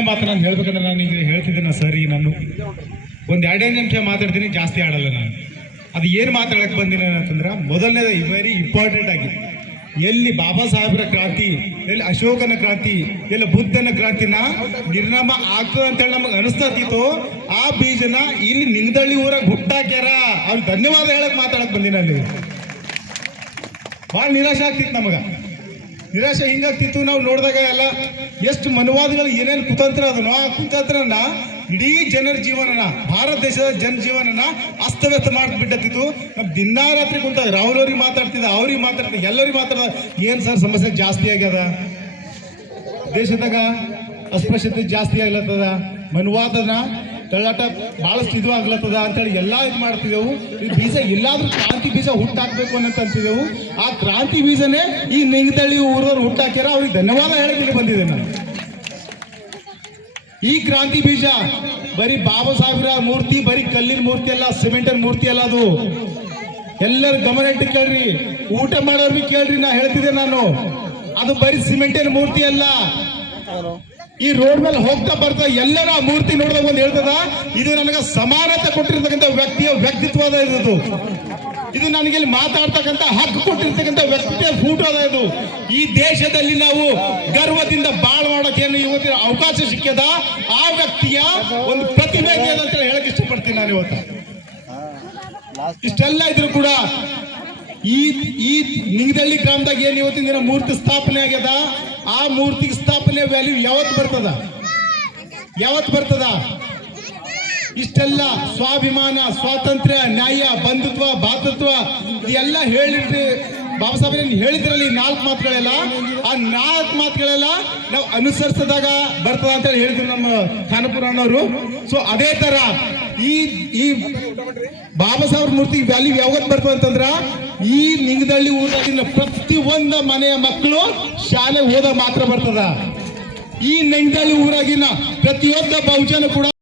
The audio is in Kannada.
ಮಾತು ನಾನು ಹೇಳ್ಬೇಕಂದ್ರೆ ನಾನು ಈಗ ಹೇಳ್ತಿದ್ದೇನೆ ಸರ್ ನಾನು. ಒಂದು ಎರಡೇ ನಿಮಿಷ ಮಾತಾಡ್ತೀನಿ, ಜಾಸ್ತಿ ಆಡಲ್ಲ ನಾನು. ಅದು ಏನು ಮಾತಾಡಕ್ಕೆ ಬಂದಿನ ಅಂತಂದ್ರೆ, ಮೊದಲನೇದು ವೆರಿ ಇಂಪಾರ್ಟೆಂಟ್ ಆಗಿ, ಎಲ್ಲಿ ಬಾಬಾ ಸಾಹೇಬ್ರ ಕ್ರಾಂತಿ, ಎಲ್ಲಿ ಅಶೋಕನ ಕ್ರಾಂತಿ, ಎಲ್ಲಿ ಬುದ್ಧನ ಕ್ರಾಂತಿನ ನಿರ್ನಾಮ ಅಂತ ಅಂತೇಳಿ ನಮಗೆ ಅನಿಸ್ತತಿತ್ತು. ಆ ಬೀಜನ ಇಲ್ಲಿ ನಿಂಗದಳ್ಳಿ ಊರಾಗ ಹುಟ್ಟಾಕ್ಯಾರ. ಅವ್ರು ಧನ್ಯವಾದ ಹೇಳಕ್ ಮಾತಾಡಕ್ ಬಂದಿನ ಅಲ್ಲಿ. ಭಾಳ ನಿರಾಶೆ ಆಗ್ತಿತ್ತು ನಮಗೆ. ನಿರಾಶೆ ಹಿಂಗಾಗ್ತಿತ್ತು ನಾವು ನೋಡಿದಾಗ ಎಲ್ಲ ಎಷ್ಟು ಮನುವಾದಗಳು ಏನೇನು ಕುತಂತ್ರ ಅದನೋ ಆ ಕುತಂತ್ರನ ಇಡೀ ಜನರ ಜೀವನನ, ಭಾರತ ದೇಶದ ಜನ ಜೀವನನ ಅಸ್ತವ್ಯಸ್ತ ಮಾಡಿಬಿಟ್ಟತ್ತಿತ್ತು. ನಮ್ಮ ದಿನಾ ರಾತ್ರಿ ಕುಂತ ಅವ್ರವ್ರಿಗೆ ಮಾತಾಡ್ತಿದ್ದ, ಅವ್ರಿಗೆ ಮಾತಾಡ್ತಿದ್ದ, ಎಲ್ಲರಿಗೆ ಮಾತಾಡ್ದ ಏನು ಸರ್ ಸಮಸ್ಯೆ ಜಾಸ್ತಿ ಆಗ್ಯದ? ದೇಶದಾಗ ಅಸ್ಪೃಶ್ಯತೆ ಜಾಸ್ತಿ ಆಗ್ಲತ್ತದ? ಮನುವಾದನ ತಳ್ಳಾಟ ಭಾಳಷ್ಟು ಇದು ಆಗ್ಲತ್ತದ ಅಂತೇಳಿ ಎಲ್ಲ ಇದು ಮಾಡ್ತಿದ್ದೆವು. ಈ ಬೀಜ ಎಲ್ಲಾದ್ರೂ ಕ್ರಾಂತಿ ಬೀಜ ಹುಟ್ಟಾಕ್ಬೇಕು ಅನ್ನಂತ ಅಂತಿದ್ದೆವು ಆ ಕ್ರಾಂತಿ ಬೀಜನೇ ಈ ನಿಂಗದಳ್ಳಿ ಊರವ್ರು ಹುಟ್ಟಾಕ್ಯಾರ, ಅವ್ರಿಗೆ ಧನ್ಯವಾದ ಹೇಳಕ್ಕೆ ಬಂದಿದೆ ನಾನು. ಈ ಕ್ರಾಂತಿ ಬೀಜ ಬರೀ ಬಾಬಾ ಸಾಹೇಬ್ರ ಮೂರ್ತಿ, ಬರೀ ಕಲ್ಲಿನ ಮೂರ್ತಿ ಅಲ್ಲ, ಸಿಮೆಂಟನ್ ಮೂರ್ತಿ ಅಲ್ಲ ಅದು. ಎಲ್ಲರ ಗಮನ ಇಟ್ಟು ಕೇಳ್ರಿ. ಊಟ ಮಾಡೋರ್ಗೆ ಕೇಳ್ರಿ ನಾ ಹೇಳ್ತಿದ್ದೆ ನಾನು. ಅದು ಬರೀ ಸಿಮೆಂಟಿನ ಮೂರ್ತಿ ಅಲ್ಲ. ಈ ರೋಡ್ ಮೇಲೆ ಹೋಗ್ತಾ ಬರ್ತಾ ಎಲ್ಲರ ಮೂರ್ತಿ ನೋಡಿದಾಗ ಒಂದು ಹೇಳ್ತದ, ಇದು ನನಗೆ ಸಮಾನತೆ ಕೊಟ್ಟಿರ್ತಕ್ಕಂಥ ವ್ಯಕ್ತಿಯ ವ್ಯಕ್ತಿತ್ವದ ಇದು ಇದು ನನಗೆ ಇಲ್ಲಿ ಮಾತಾಡ್ತಕ್ಕಂಥ ಹಕ್ಕು ಕೊಟ್ಟಿರ್ತಕ್ಕಂಥ ವ್ಯಕ್ತಿಯ ಫೋಟೋ ಇದು. ಈ ದೇಶದಲ್ಲಿ ನಾವು ಗರ್ವದಿಂದ ಬಾಳ್ ಮಾಡೋಕೇನು ಇವತ್ತಿನ ಅವಕಾಶ ಸಿಕ್ಕ್ಯದ ಆ ವ್ಯಕ್ತಿಯ ಒಂದು ಪ್ರತಿಭೆ ಅಂತ ಹೇಳಕ್ ಇಷ್ಟಪಡ್ತೀನಿ ನಾನು ಇವತ್ತು. ಇಷ್ಟೆಲ್ಲ ಇದ್ರು ಕೂಡ ಈ ಈ ನಿಂಗದಳ್ಳಿ ಗ್ರಾಮದಾಗ ಏನು ಇವತ್ತಿನ ದಿನ ಮೂರ್ತಿ ಸ್ಥಾಪನೆ ಆಗ್ಯದ? ಆ ಮೂರ್ತಿಗೆ ಸ್ಥಾಪನೆ ವ್ಯಾಲ್ಯೂ ಯಾವತ್ತು ಬರ್ತದ? ಯಾವತ್ತು ಬರ್ತದ? ಇಷ್ಟೆಲ್ಲ ಸ್ವಾಭಿಮಾನ, ಸ್ವಾತಂತ್ರ್ಯ, ನ್ಯಾಯ, ಬಂಧುತ್ವ, ಭಾತೃತ್ವ ಇದೆಲ್ಲ ಹೇಳಿದ್ರಿ ಬಾಬಾ ಸಾಹೇಬ್ ಹೇಳಿದ್ರಲ್ಲಿ ನಾಲ್ಕು ಮಾತುಗಳೆಲ್ಲ? ಆ ನಾಲ್ಕು ಮಾತುಗಳೆಲ್ಲ ನಾವು ಅನುಸರಿಸಿದಾಗ ಬರ್ತದ ಅಂತ ಹೇಳಿ ಹೇಳಿದ್ರು ನಮ್ಮ ಖಾನಪುರ ಅನ್ನೋರು ಸೊ ಅದೇ ತರ ಈ ಈ ಬಾಬಾ ಸಾಹೇಬ್ರ ಮೂರ್ತಿ ವ್ಯಾಲ್ಯೂ ಯಾವತ್ತು ಬರ್ತದೆ ಅಂತಂದ್ರ ಈ ನಿಂಗದಳ್ಳಿ ಊರಿನ ಪ್ರತಿ ಒಂದ ಮನೆಯ ಮಕ್ಕಳು ಶಾಲೆ ಓದ ಮಾತ್ರ ಬರ್ತದ. ಈ ನಿಂಗದಳ್ಳಿ ಊರಾಗಿನ ಪ್ರತಿಯೊಬ್ಬ ಬಹುಜನ ಕೂಡ